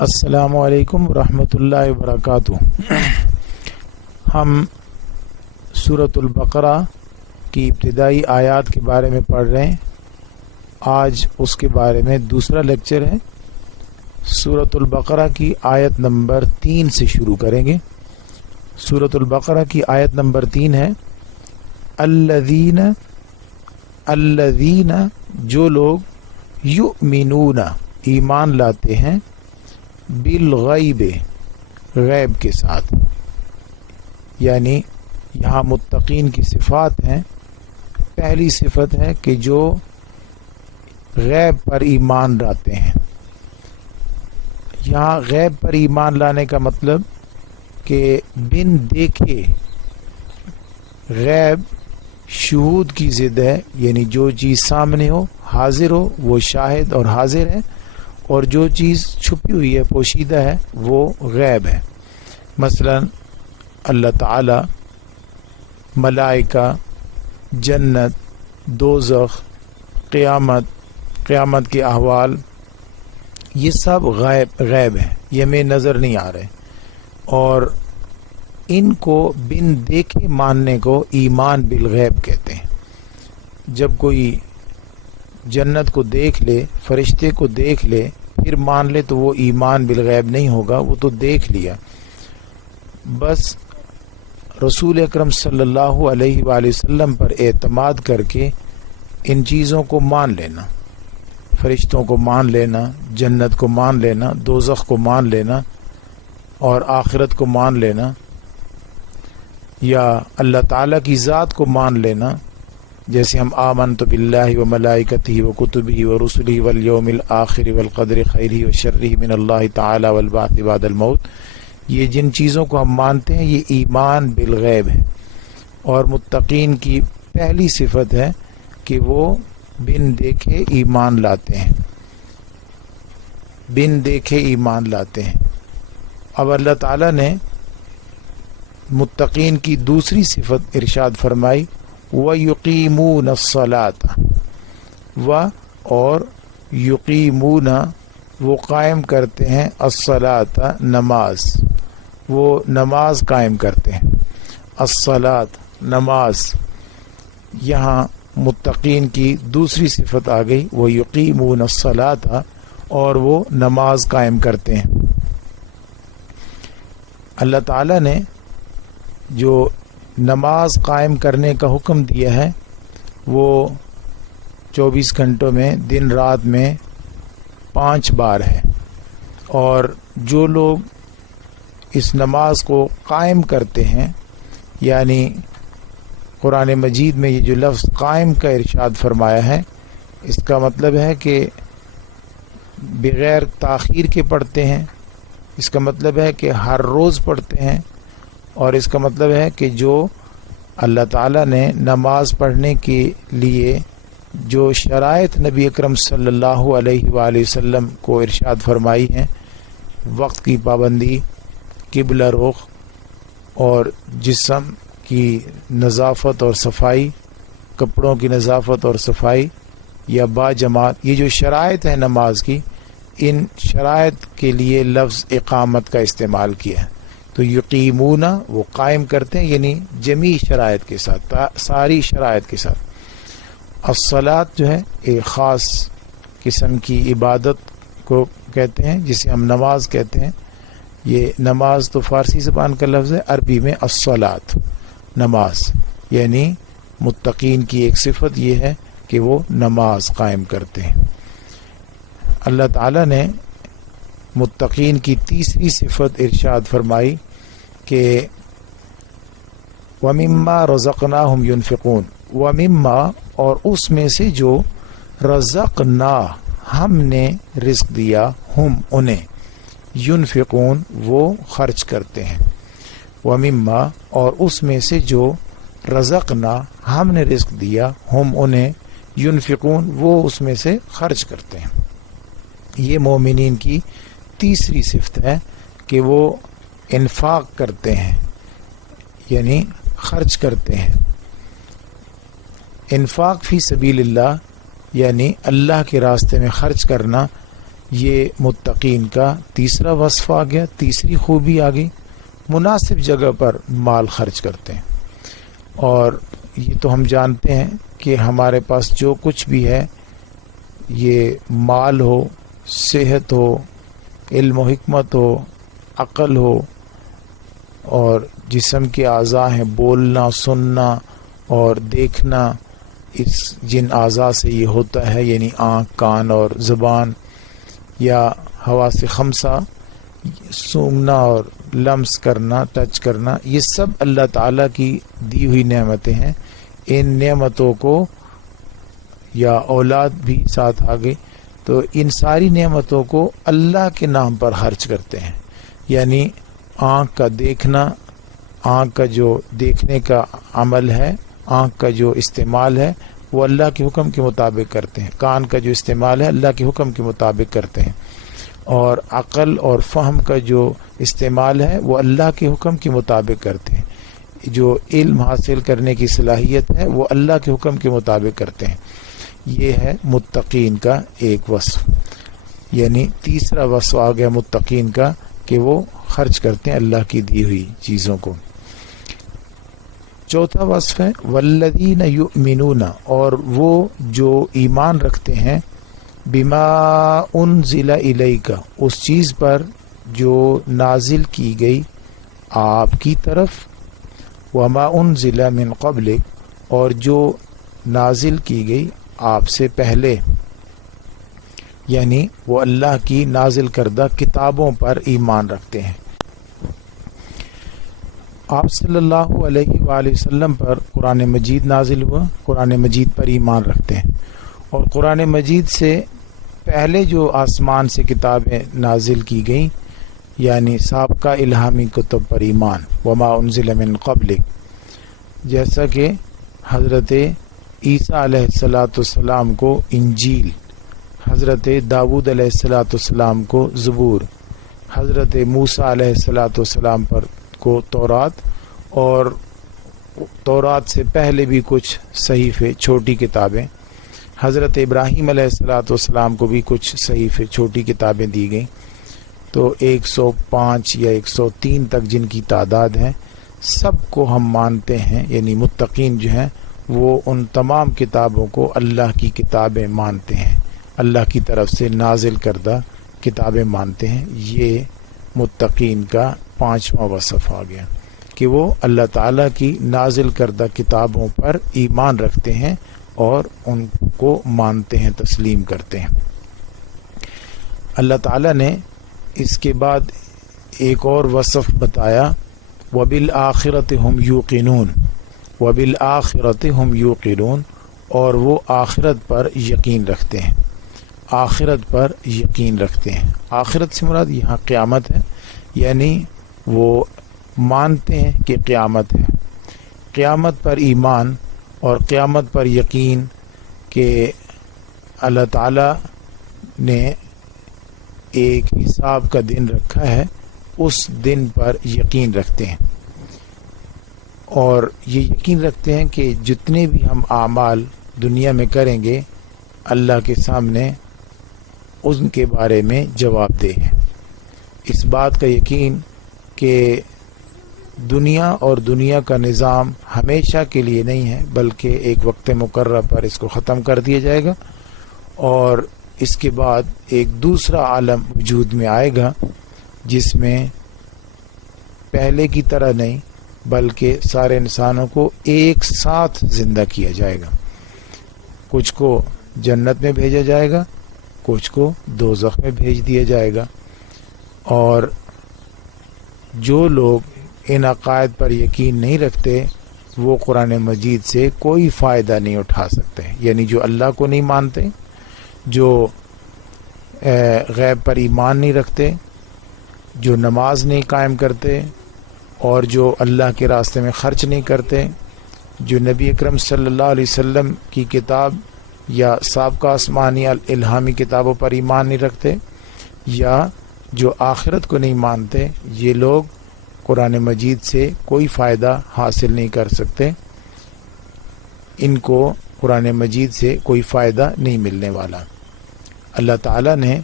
السلام علیکم ورحمۃ اللہ وبرکاتہ۔ ہم سورۃ البقرہ کی ابتدائی آیات کے بارے میں پڑھ رہے ہیں۔ آج اس کے بارے میں دوسرا لیکچر ہے۔ سورۃ البقرہ کی آیت نمبر 3 سے شروع کریں گے۔ سورۃ البقرہ کی آیت نمبر 3 ہے الذین جو لوگ یؤمنون ایمان لاتے ہیں بالغیب غیب کے ساتھ، یعنی یہاں متقین کی صفات ہیں۔ پہلی صفت ہے کہ جو غیب پر ایمان لاتے ہیں۔ یہاں غیب پر ایمان لانے کا مطلب کہ بن دیکھے، غیب شہود کی ضد ہے، یعنی جو چیز سامنے ہو حاضر ہو وہ شاہد اور حاضر ہے، اور جو چیز چھپی ہوئی ہے پوشیدہ ہے وہ غیب ہے۔ مثلا اللہ تعالی، ملائکہ، جنت، دوزخ، قیامت کے احوال، یہ سب غیب ہیں، یہ ہمیں نظر نہیں آ رہے، اور ان کو بن دیکھے ماننے کو ایمان بالغیب کہتے ہیں۔ جب کوئی جنت کو دیکھ لے، فرشتے کو دیکھ لے، پھر مان لے تو وہ ایمان بالغیب نہیں ہوگا، وہ تو دیکھ لیا۔ بس رسول اکرم صلی اللہ علیہ وآلہ وسلم پر اعتماد کر کے ان چیزوں کو مان لینا، فرشتوں کو مان لینا، جنت کو مان لینا، دوزخ کو مان لینا، اور آخرت کو مان لینا، یا اللہ تعالیٰ کی ذات کو مان لینا، جیسے ہم آمنت باللہ و ملائکتہ و کتبہ و رسلہ والیوم الآخر والقدر خیرہ و شرہ من اللہ تعالی والبعث بعد الموت، یہ جن چیزوں کو ہم مانتے ہیں یہ ایمان بالغیب ہے۔ اور متقین کی پہلی صفت ہے کہ وہ بن دیکھے ایمان لاتے ہیں، بن دیکھے ایمان لاتے ہیں۔ اب اللہ تعالیٰ نے متقین کی دوسری صفت ارشاد فرمائی، وَيُقِيمُونَ الصَّلَاةَ، اور یقیمون وہ قائم کرتے ہیں، الصلاۃ نماز، وہ نماز قائم کرتے ہیں، الصلاۃ نماز۔ یہاں متقین کی دوسری صفت آ گئی، وہ یقیمون الصلاۃ، اور وہ نماز قائم کرتے ہیں۔ اللہ تعالیٰ نے جو نماز قائم کرنے کا حکم دیا ہے وہ 24 گھنٹوں میں دن رات میں 5 بار ہے، اور جو لوگ اس نماز کو قائم کرتے ہیں، یعنی قرآن مجید میں یہ جو لفظ قائم کا ارشاد فرمایا ہے، اس کا مطلب ہے کہ بغیر تاخیر کے پڑھتے ہیں، اس کا مطلب ہے کہ ہر روز پڑھتے ہیں، اور اس کا مطلب ہے کہ جو اللہ تعالیٰ نے نماز پڑھنے کے لیے جو شرائط نبی اکرم صلی اللہ علیہ وآلہ وسلم کو ارشاد فرمائی ہیں، وقت کی پابندی، قبلہ رخ، اور جسم کی نظافت اور صفائی، کپڑوں کی نظافت اور صفائی، یا با جماعت، یہ جو شرائط ہیں نماز کی، ان شرائط کے لیے لفظ اقامت کا استعمال کیا ہے۔ تو یقیمون وہ قائم کرتے ہیں، یعنی جمیع شرائط کے ساتھ، ساری شرائط کے ساتھ۔ الصلاۃ جو ہے ایک خاص قسم کی عبادت کو کہتے ہیں، جسے ہم نماز کہتے ہیں۔ یہ نماز تو فارسی زبان کا لفظ ہے، عربی میں الصلاۃ نماز، یعنی متقین کی ایک صفت یہ ہے کہ وہ نماز قائم کرتے ہیں۔ اللہ تعالیٰ نے متقین کی تیسری صفت ارشاد فرمائی کہ وَمِمَّا رَزَقْنَاهُمْ يُنْفِقُونَ، وَمِمَّا اور اس میں سے جو رزقنا ہم نے رزق دیا، ہم انہیں، ينفقون وہ خرچ کرتے ہیں، وَمِمَّا اور اس میں سے جو رزقنا ہم نے رزق دیا، ہم انہیں، ينفقون وہ اس میں سے خرچ کرتے ہیں۔ یہ مومنین کی تیسری صفت ہے کہ وہ انفاق کرتے ہیں، یعنی خرچ کرتے ہیں۔ انفاق فی سبیل اللہ یعنی اللہ کے راستے میں خرچ کرنا، یہ متقین کا تیسرا وصف آ گیا، تیسری خوبی آ گئی، مناسب جگہ پر مال خرچ کرتے ہیں۔ اور یہ تو ہم جانتے ہیں کہ ہمارے پاس جو کچھ بھی ہے، یہ مال ہو، صحت ہو، علم و حکمت ہو، عقل ہو، اور جسم کے اعضاء ہیں، بولنا، سننا اور دیکھنا، اس جن اعضاء سے یہ ہوتا ہے، یعنی آنکھ، کان اور زبان، یا حواس خمسہ، سونگھنا اور لمس کرنا، ٹچ کرنا، یہ سب اللہ تعالیٰ کی دی ہوئی نعمتیں ہیں۔ ان نعمتوں کو، یا اولاد بھی ساتھ آ گئی، تو ان ساری نعمتوں کو اللہ کے نام پر خرچ کرتے ہیں۔ یعنی آنکھ کا دیکھنا، آنکھ کا جو دیکھنے کا عمل ہے، آنکھ کا جو استعمال ہے وہ اللہ کے حکم کے مطابق کرتے ہیں، کان کا جو استعمال ہے اللہ کے حکم کے مطابق کرتے ہیں، اور عقل اور فہم کا جو استعمال ہے وہ اللہ کے حکم کے مطابق کرتے ہیں، جو علم حاصل کرنے کی صلاحیت ہے وہ اللہ کے حکم کے مطابق کرتے ہیں۔ یہ ہے متقین کا ایک وصف، یعنی تیسرا وصف آ گیا متقین کا کہ وہ خرچ کرتے ہیں اللہ کی دی ہوئی چیزوں کو۔ چوتھا وصف ہے والذین یؤمنون، اور وہ جو ایمان رکھتے ہیں، بما انزل الیک، اس چیز پر جو نازل کی گئی آپ کی طرف، وما انزل من قبلک، اور جو نازل کی گئی آپ سے پہلے، یعنی وہ اللہ کی نازل کردہ کتابوں پر ایمان رکھتے ہیں۔ آپ صلی اللہ علیہ وآلہ وسلم پر قرآن مجید نازل ہوا، قرآن مجید پر ایمان رکھتے ہیں، اور قرآن مجید سے پہلے جو آسمان سے کتابیں نازل کی گئیں، یعنی سابقہ الہامی کتب پر ایمان، وما انزل من قبلک، جیسا کہ حضرت عیسیٰ علیہ السلام کو انجیل، حضرت داود علیہ السلام کو زبور، حضرت موسیٰ علیہ السلام پر کو تورات، اور تورات سے پہلے بھی کچھ صحیفے، چھوٹی کتابیں، حضرت ابراہیم علیہ السلام کو بھی کچھ صحیفے، چھوٹی کتابیں دی گئیں، تو 105 یا 103 تک جن کی تعداد ہے، سب کو ہم مانتے ہیں، یعنی متقین جو ہیں وہ ان تمام کتابوں کو اللہ کی کتابیں مانتے ہیں، اللہ کی طرف سے نازل کردہ کتابیں مانتے ہیں۔ یہ متقین کا پانچواں وصف آ گیا کہ وہ اللہ تعالیٰ کی نازل کردہ کتابوں پر ایمان رکھتے ہیں اور ان کو مانتے ہیں، تسلیم کرتے ہیں۔ اللہ تعالیٰ نے اس کے بعد ایک اور وصف بتایا، وَبِالْآخِرَةِ هُمْ يُوقِنُونَ، وَبِالْآخِرَةِ هُمْ يُوقِنُونَ، اور وہ آخرت پر یقین رکھتے ہیں، آخرت پر یقین رکھتے ہیں۔ آخرت سے مراد یہاں قیامت ہے، یعنی وہ مانتے ہیں کہ قیامت ہے، قیامت پر ایمان اور قیامت پر یقین کہ اللہ تعالیٰ نے ایک حساب کا دن رکھا ہے، اس دن پر یقین رکھتے ہیں، اور یہ یقین رکھتے ہیں کہ جتنے بھی ہم اعمال دنیا میں کریں گے اللہ کے سامنے ان کے بارے میں جواب دہ ہے۔ اس بات کا یقین کہ دنیا اور دنیا کا نظام ہمیشہ کے لیے نہیں ہے، بلکہ ایک وقت مقررہ پر اس کو ختم کر دیا جائے گا، اور اس کے بعد ایک دوسرا عالم وجود میں آئے گا جس میں پہلے کی طرح نہیں بلکہ سارے انسانوں کو ایک ساتھ زندہ کیا جائے گا، کچھ کو جنت میں بھیجا جائے گا، کچھ کو دوزخ میں بھیج دیا جائے گا، اور جو لوگ ان عقائد پر یقین نہیں رکھتے وہ قرآن مجید سے کوئی فائدہ نہیں اٹھا سکتے، یعنی جو اللہ کو نہیں مانتے، جو غیب پر ایمان نہیں رکھتے، جو نماز نہیں قائم کرتے، اور جو اللہ کے راستے میں خرچ نہیں کرتے، جو نبی اکرم صلی اللہ علیہ وسلم کی کتاب یا سابقہ آسمانی الہامی کتابوں پر ایمان نہیں رکھتے، یا جو آخرت کو نہیں مانتے، یہ لوگ قرآن مجید سے کوئی فائدہ حاصل نہیں کر سکتے، ان کو قرآن مجید سے کوئی فائدہ نہیں ملنے والا۔ اللہ تعالیٰ نے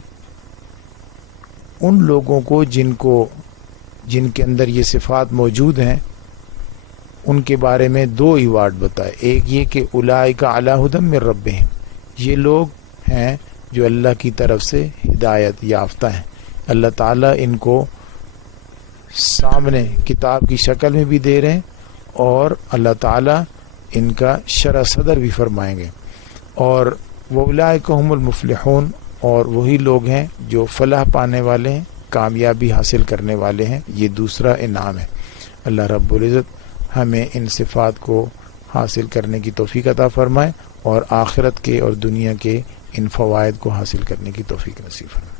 ان لوگوں کو جن کے اندر یہ صفات موجود ہیں ان کے بارے میں 2 ایوارڈ بتائے. ایک یہ کہ اولئک علی ھدی من ربہم، یہ لوگ ہیں جو اللہ کی طرف سے ہدایت یافتہ ہیں. اللہ تعالیٰ ان کو سامنے کتاب کی شکل میں بھی دے رہے ہیں اور اللہ تعالیٰ ان کا شرح صدر بھی فرمائیں گے. اور وَأُولَٰئِکَ هُمُ الْمُفْلِحُونَ، اور وہی لوگ ہیں جو فلاح پانے والے ہیں، کامیابی حاصل کرنے والے ہیں. یہ دوسرا انعام ہے. اللہ رب العزت ہمیں ان صفات کو حاصل کرنے کی توفیق عطا فرمائے اور آخرت کے اور دنیا کے ان فوائد کو حاصل کرنے کی توفیق نصیب فرمائے.